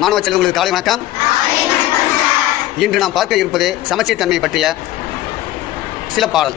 மாணவ செல்வங்களுக்கு காலை வணக்கம். இன்று நாம் பார்க்க இருப்பது சமச்சீர் தன்மை பற்றிய சில பாடல்.